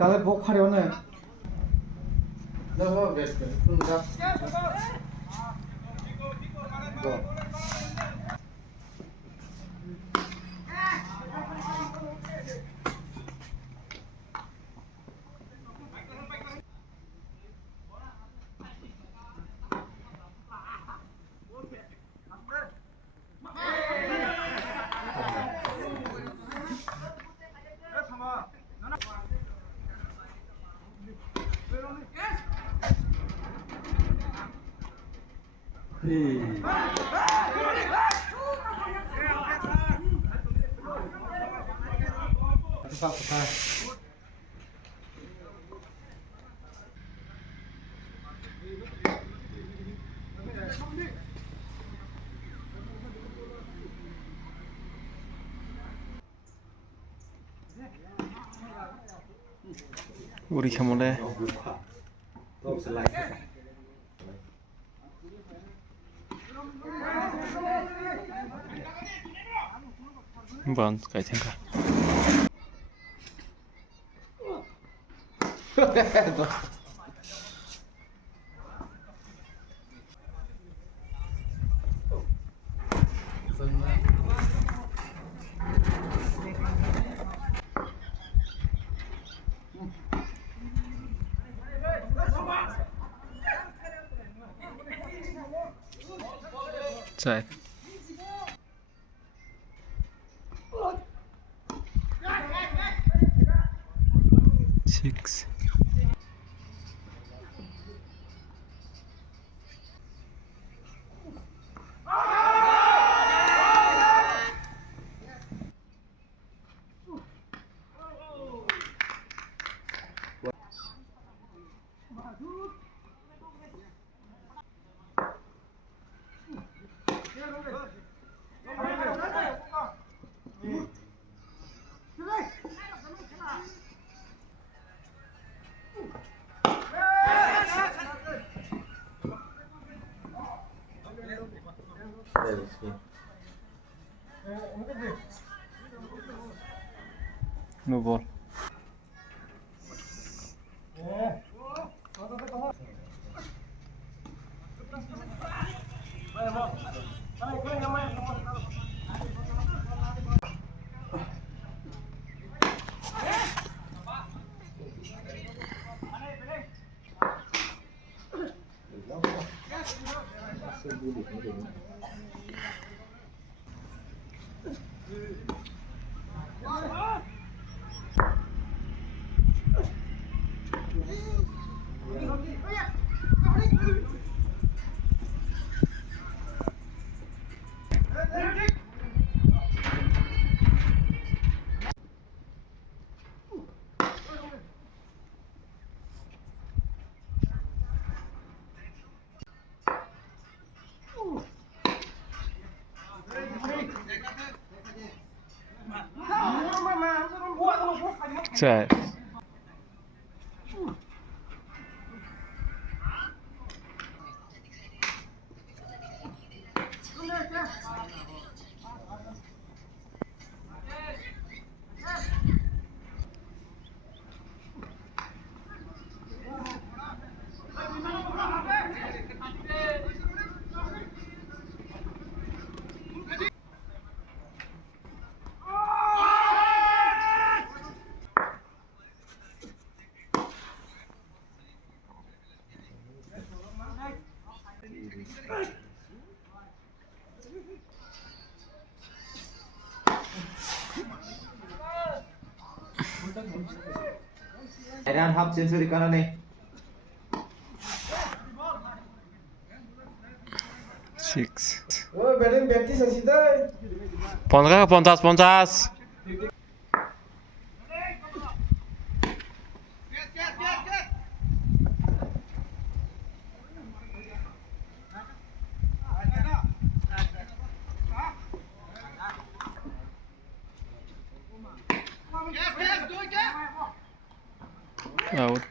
কালে ভোগ খারিও না দেখো বেশ সুন্দর 우리 겸원해 한번 가야 된가 자 6 노볼 자 Iran hub century kana nahi 6 oh batting 32 আছে তাই 50 50 50 Out.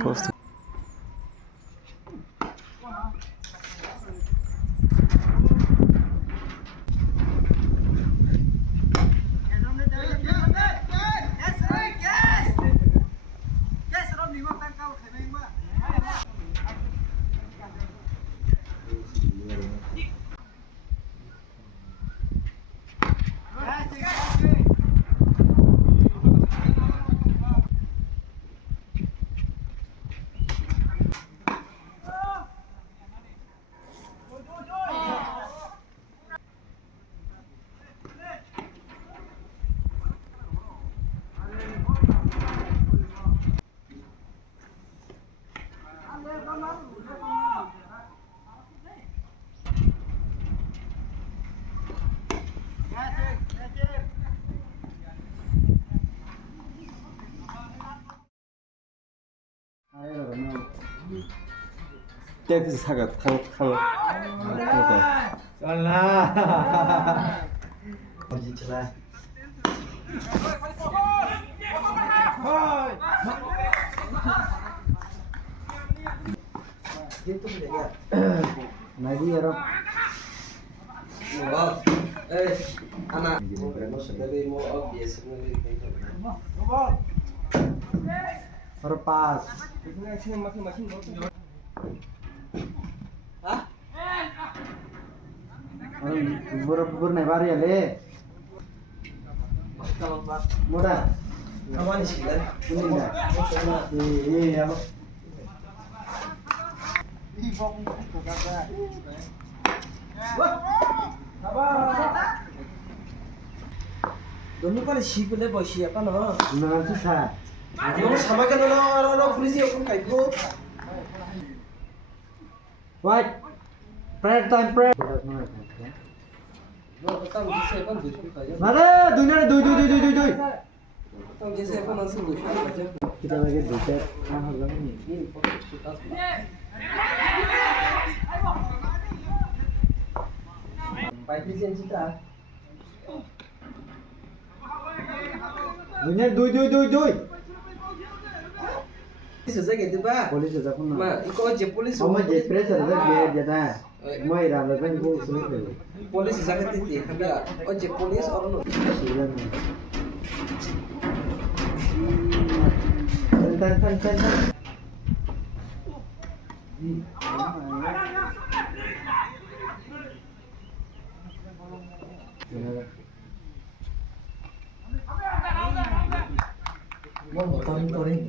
Post. 떼서 사가 타고 잘라. 어디 있잖아. Lagi ya Rob. anak dari mau biasa Lepas. Bubur naik bari ya le. Mudah. kawan sih kan Ini enggak. Iya. 너무 빨리 시골에 버시 약간 너 Beneran susah. 너무 사막에 너 프리지 없고 가이고 Right. Prayer time prayer. আরে দুই না দুই দুই দুই দুই দুই দুই kita lagi duit mahal banget nih. Baik di sini cita. দুই না দুই দুই দুই দুই Susah gitu pak. পুলিশ আছে কোন Ma, iko aja polis. আমার যে প্রেসার আছে গে যেটা মই রাবে ben bu sini ke Polis sakit titi. Kami aja polis orang. tan tan tan tan Mau toring.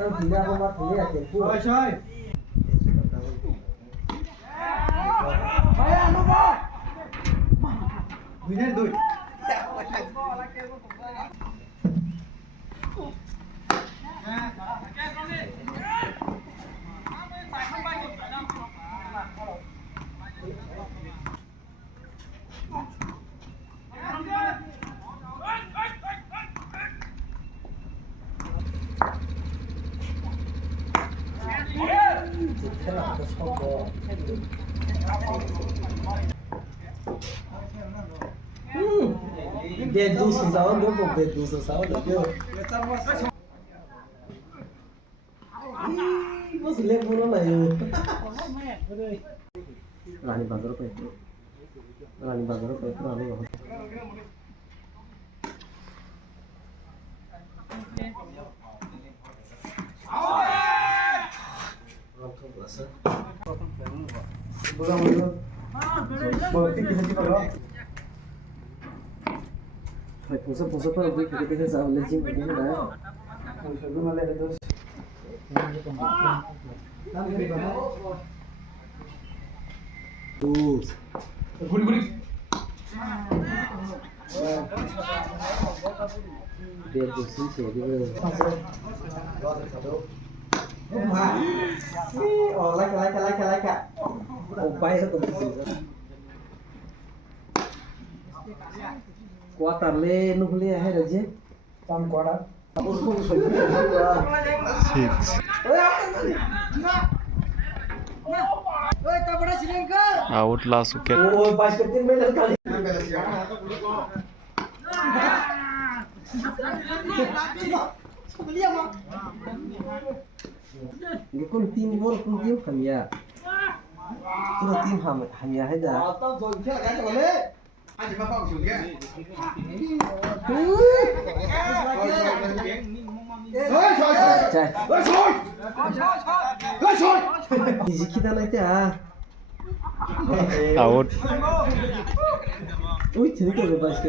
Kan tidak apa apa lihat ya. ছয় ছয় দুই না দুই Dedo sesal deu pro dedo sesal deu. Você lembrou lá eu. Rani Bazar ko itu. Rani Bazar ko itu rani banget. Pusat para gue kita sa legend begini dah. Kalau malah ada dos Tuh. Biar bersih sih dia. oh like Upaya satu bersih. Kuatar le nuhli hai raje. tam kora Six. Out last wicket. Oh, pas ketin bener kali. Ini kun tim kan ya. Kun tim ham ya hay da. Di kita nanti ah. Out. Wih, jadi kalau basket.